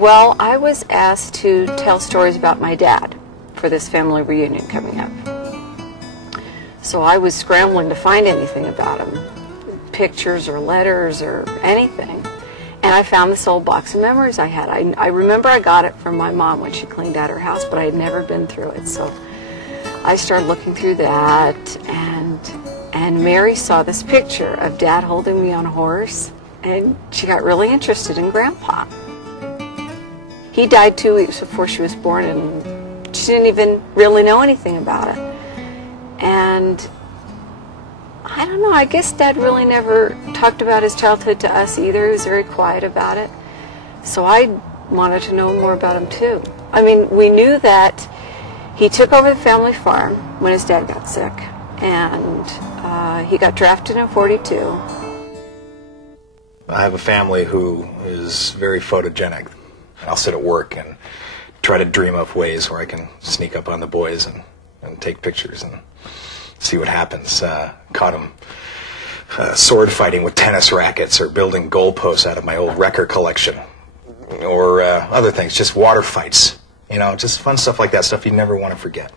Well, I was asked to tell stories about my dad for this family reunion coming up. So I was scrambling to find anything about him, pictures or letters or anything. And I found this old box of memories I had. I remember I got it from my mom when she cleaned out her house, but I had never been through it. So I started looking through that, and Mary saw this picture of Dad holding me on a horse, and she got really interested in Grandpa. He died 2 weeks before she was born, and she didn't even really know anything about it. And I don't know, I guess Dad really never talked about his childhood to us either. He was very quiet about it. So I wanted to know more about him too. I mean, we knew that he took over the family farm when his dad got sick, and he got drafted in '42. I have a family who is very photogenic. I'll sit at work and try to dream up ways where I can sneak up on the boys and take pictures and see what happens. Caught them sword fighting with tennis rackets, or building goalposts out of my old record collection, or other things, just water fights. You know, just fun stuff like that, stuff you never want to forget.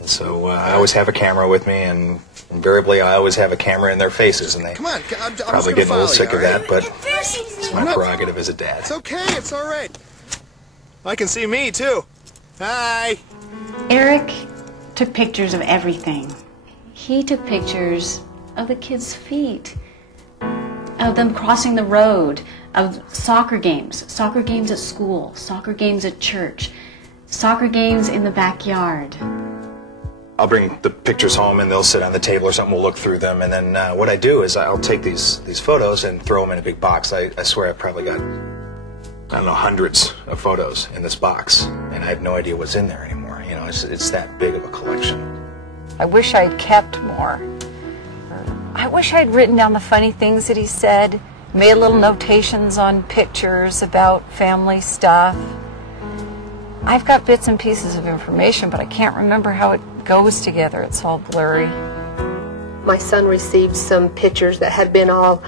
And so I always have a camera with me, and invariably I always have a camera in their faces, and they probably get a little sick of that, but it's my prerogative as a dad. It's okay, it's all right. I can see me, too. Hi. Eric took pictures of everything. He took pictures of the kids' feet, of them crossing the road, of soccer games at school, soccer games at church, soccer games in the backyard. I'll bring the pictures home, and they'll sit on the table or something. We'll look through them, and then what I do is I'll take these photos and throw them in a big box. I swear I've probably got, I don't know, hundreds of photos in this box, and I have no idea what's in there anymore. You know, it's that big of a collection. I wish I'd kept more. I wish I'd written down the funny things that he said, made little notations on pictures about family stuff. I've got bits and pieces of information, but I can't remember how it goes together. It's all blurry. My son received some pictures that had been all,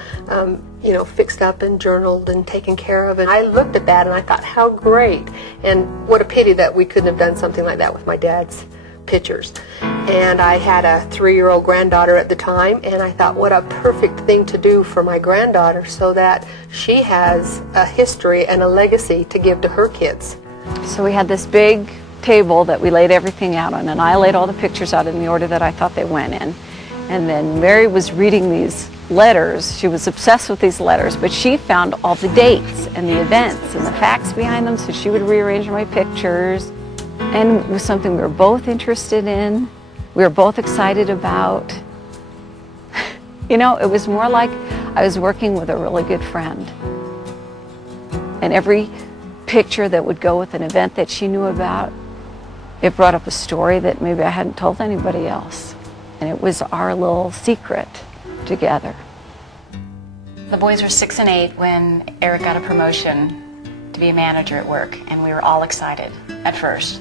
you know, fixed up and journaled and taken care of. And I looked at that and I thought, how great. And what a pity that we couldn't have done something like that with my dad's pictures. And I had a 3-year-old granddaughter at the time, and I thought, what a perfect thing to do for my granddaughter, so that she has a history and a legacy to give to her kids. So we had this big table that we laid everything out on, and I laid all the pictures out in the order that I thought they went in. And then Mary was reading these letters. She was obsessed with these letters, but she found all the dates and the events and the facts behind them, so she would rearrange my pictures. And it was something we were both interested in, we were both excited about. You know, it was more like I was working with a really good friend. And every picture that would go with an event that she knew about, it brought up a story that maybe I hadn't told anybody else. And it was our little secret together. The boys were 6 and 8 when Eric got a promotion to be a manager at work, and we were all excited at first.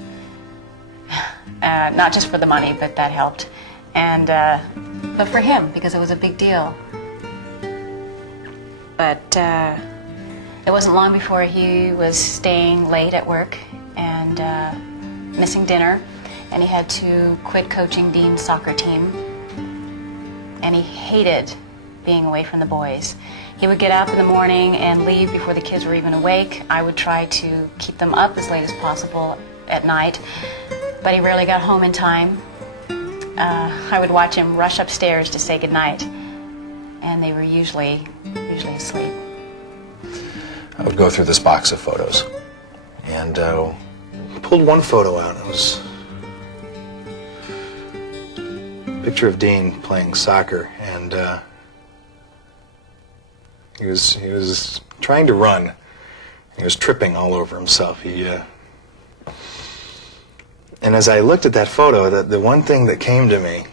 Not just for the money, but that helped, and but for him, because it was a big deal. But it wasn't long before he was staying late at work and missing dinner, and he had to quit coaching Dean's soccer team, and he hated being away from the boys. He would get up in the morning and leave before the kids were even awake. I would try to keep them up as late as possible at night, but he rarely got home in time. I would watch him rush upstairs to say goodnight, and they were usually asleep. I would go through this box of photos, and pulled one photo out. It was a picture of Dean playing soccer, and he was trying to run. He was tripping all over himself. And as I looked at that photo, the one thing that came to me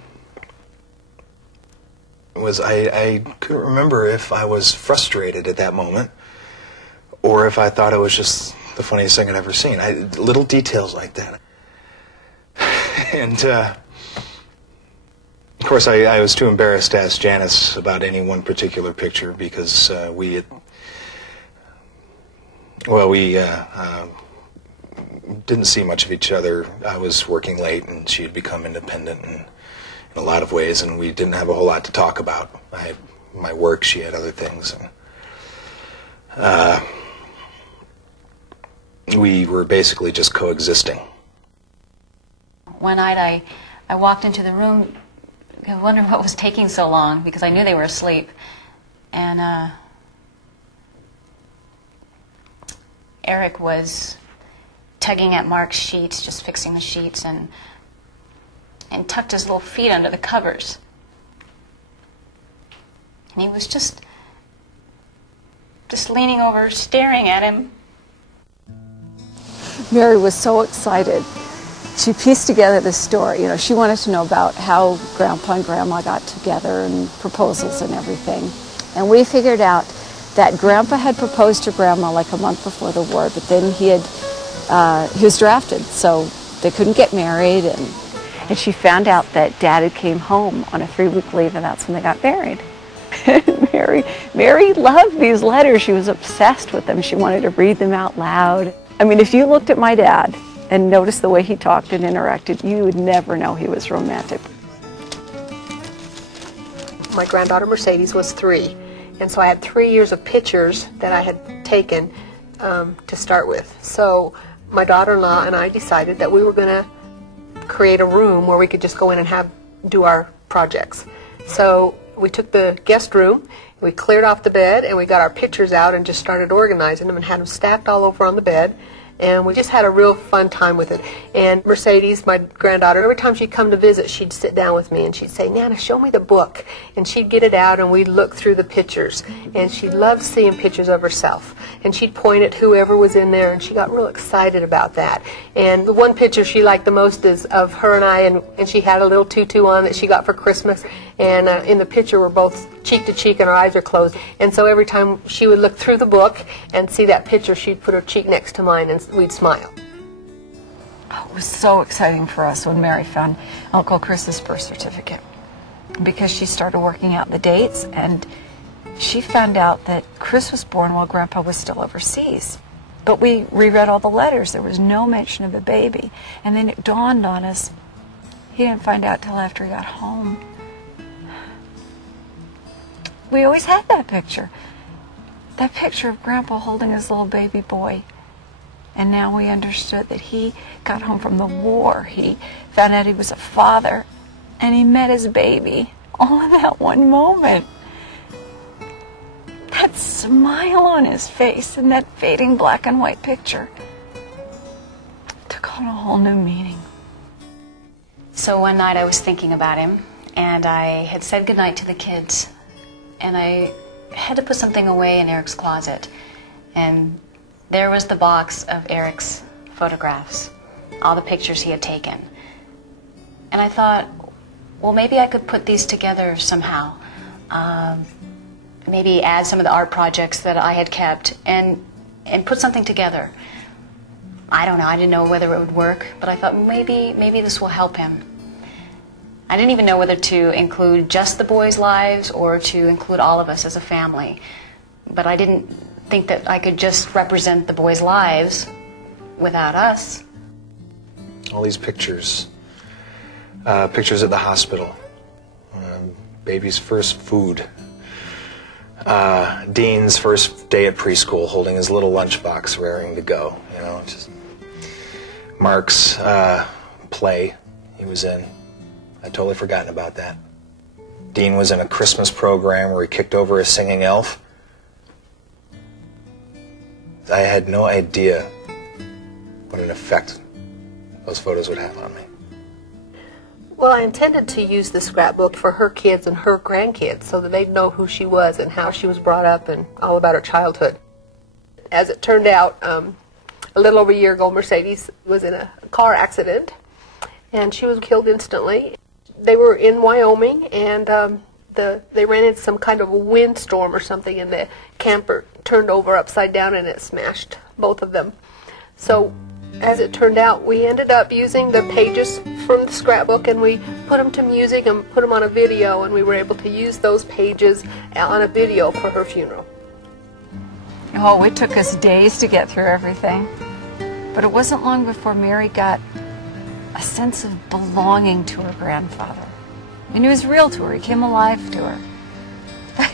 was I couldn't remember if I was frustrated at that moment or if I thought it was just the funniest thing I'd ever seen. Little details like that. And of course I was too embarrassed to ask Janice about any one particular picture because we Well, we didn't see much of each other. I was working late, and she had become independent in a lot of ways, and we didn't have a whole lot to talk about. I had my work, she had other things, and we were basically just coexisting. One night I walked into the room, I wondered what was taking so long, because I knew they were asleep. And Eric was tugging at Mark's sheets, just fixing the sheets, and tucked his little feet under the covers. And he was just leaning over, staring at him. Mary was so excited. She pieced together this story. You know, she wanted to know about how Grandpa and Grandma got together and proposals and everything. And we figured out that Grandpa had proposed to Grandma like a month before the war, but then he was drafted, so they couldn't get married. And she found out that Dad had came home on a 3-week leave, and that's when they got married. Mary loved these letters. She was obsessed with them. She wanted to read them out loud. I mean, if you looked at my dad and noticed the way he talked and interacted, you would never know he was romantic. My granddaughter Mercedes was 3, and so I had 3 years of pictures that I had taken to start with. So my daughter-in-law and I decided that we were going to create a room where we could just go in and do our projects. So we took the guest room, we cleared off the bed, and we got our pictures out and just started organizing them and had them stacked all over on the bed. And we just had a real fun time with it. And Mercedes, my granddaughter, every time she'd come to visit, she'd sit down with me and she'd say, "Nana, show me the book." And she'd get it out and we'd look through the pictures. And she loved seeing pictures of herself. And she'd point at whoever was in there, and she got real excited about that. And the one picture she liked the most is of her and I, and she had a little tutu on that she got for Christmas. And in the picture we're both cheek to cheek and our eyes are closed. And so every time she would look through the book and see that picture, she'd put her cheek next to mine and we'd smile. Oh, it was so exciting for us when Mary found Uncle Chris's birth certificate, because she started working out the dates, and she found out that Chris was born while Grandpa was still overseas. But we reread all the letters. There was no mention of a baby. And then it dawned on us, he didn't find out till after he got home. We always had that picture of Grandpa holding his little baby boy. And now we understood that he got home from the war. He found out he was a father, and he met his baby all in that one moment. That smile on his face and that fading black and white picture took on a whole new meaning. So one night I was thinking about him, and I had said goodnight to the kids, and I had to put something away in Eric's closet. And there was the box of Eric's photographs, all the pictures he had taken. And I thought, well, maybe I could put these together somehow. Maybe add some of the art projects that I had kept and put something together. I don't know, I didn't know whether it would work, but I thought maybe this will help him. I didn't even know whether to include just the boys' lives or to include all of us as a family. But I didn't think that I could just represent the boys' lives without us. All these pictures, pictures at the hospital, baby's first food, Dean's first day at preschool, holding his little lunchbox, raring to go. You know, just Mark's play he was in. I'd totally forgotten about that. Dean was in a Christmas program where he kicked over a singing elf. I had no idea what an effect those photos would have on me. Well, I intended to use the scrapbook for her kids and her grandkids so that they'd know who she was and how she was brought up and all about her childhood. As it turned out, a little over a year ago, Mercedes was in a car accident, and she was killed instantly. They were in Wyoming, and they ran into some kind of a windstorm or something, and the camper turned over upside down and it smashed both of them. So as it turned out, we ended up using the pages from the scrapbook, and we put them to music and put them on a video, and we were able to use those pages on a video for her funeral. Oh, it took us days to get through everything. But it wasn't long before Mary got a sense of belonging to her grandfather. And he was real to her. He came alive to her.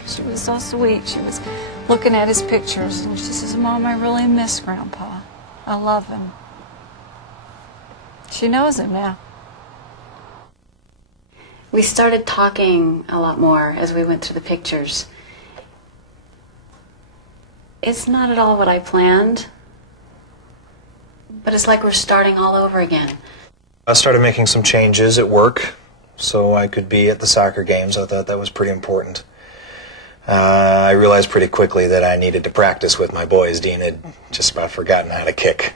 She was so sweet. She was looking at his pictures and she says, Mom, I really miss Grandpa. I love him. She knows him now. We started talking a lot more as we went through the pictures. It's not at all what I planned, but it's like we're starting all over again. I started making some changes at work so I could be at the soccer games. I thought that was pretty important. I realized pretty quickly that I needed to practice with my boys. Dean had just about forgotten how to kick.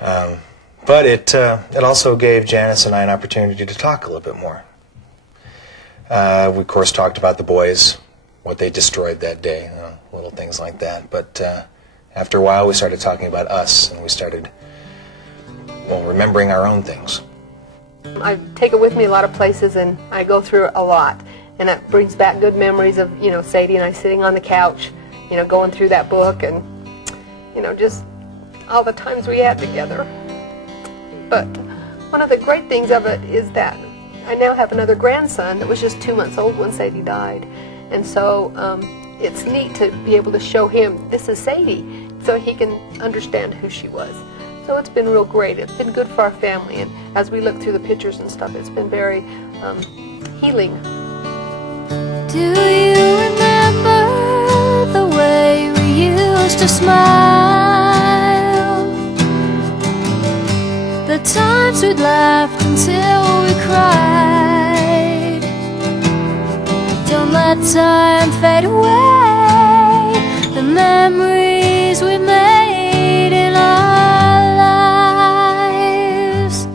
But it also gave Janice and I an opportunity to talk a little bit more. We, of course, talked about the boys, what they destroyed that day, little things like that. But after a while, we started talking about us, and we started, well, remembering our own things. I take it with me a lot of places, and I go through it a lot. And that brings back good memories of, Sadie and I sitting on the couch, going through that book and, just all the times we had together. But one of the great things of it is that I now have another grandson that was just 2 months old when Sadie died. And so it's neat to be able to show him, this is Sadie, so he can understand who she was. So it's been real great. It's been good for our family. And as we look through the pictures and stuff, it's been very healing. Do you remember the way we used to smile? The times we'd laughed until we cried. Don't let time fade away the memories we made in our lives.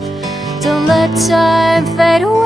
Don't let time fade away